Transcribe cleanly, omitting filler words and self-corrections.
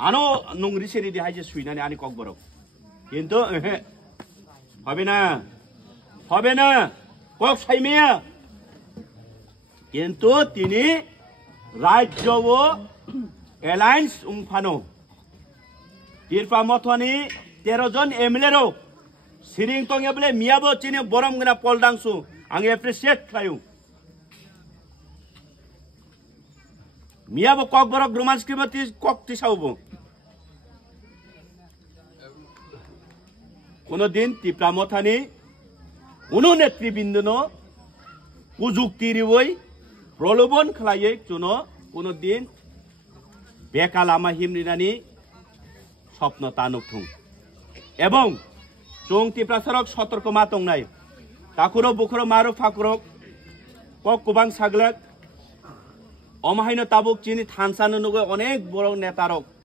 আনো নংরি সেরি দিয়ে হাইছে সুইনানি আনি কক বরক কিন্তু হবে না কক সাইমেয়া কিন্তু তিনি রাজ্য ও এলায়েন্স উংফানো তিরপা মথনি 13 জন এমএলএ সিরিং টঙে বলে মিয়াবো চিনি বরম গনা পলদাংসু আং এপ্রিসিয়েট খায়ু মিয়াবো কক বরক রোমান্স কিবতি কক তিসাউবো কোনো দিন তিপ্রা মথানি উনো নেতৃবৃন্দনো প্রযুক্তি রিবই প্রলোভন খালাইয়ে চুনো কোনো দিন বেকা লামা হিমরিনানি স্বপ্ন তানুকথুং এবং চং তিপ্রা সরক সতর্ক মাতং নাই তাকুরো বুকুরো মারো ফাকুরক কক কুবাং সাগলেক অমাহাইনো তাবুক চিনি থানসানো নগো অনেক বড় নেতারক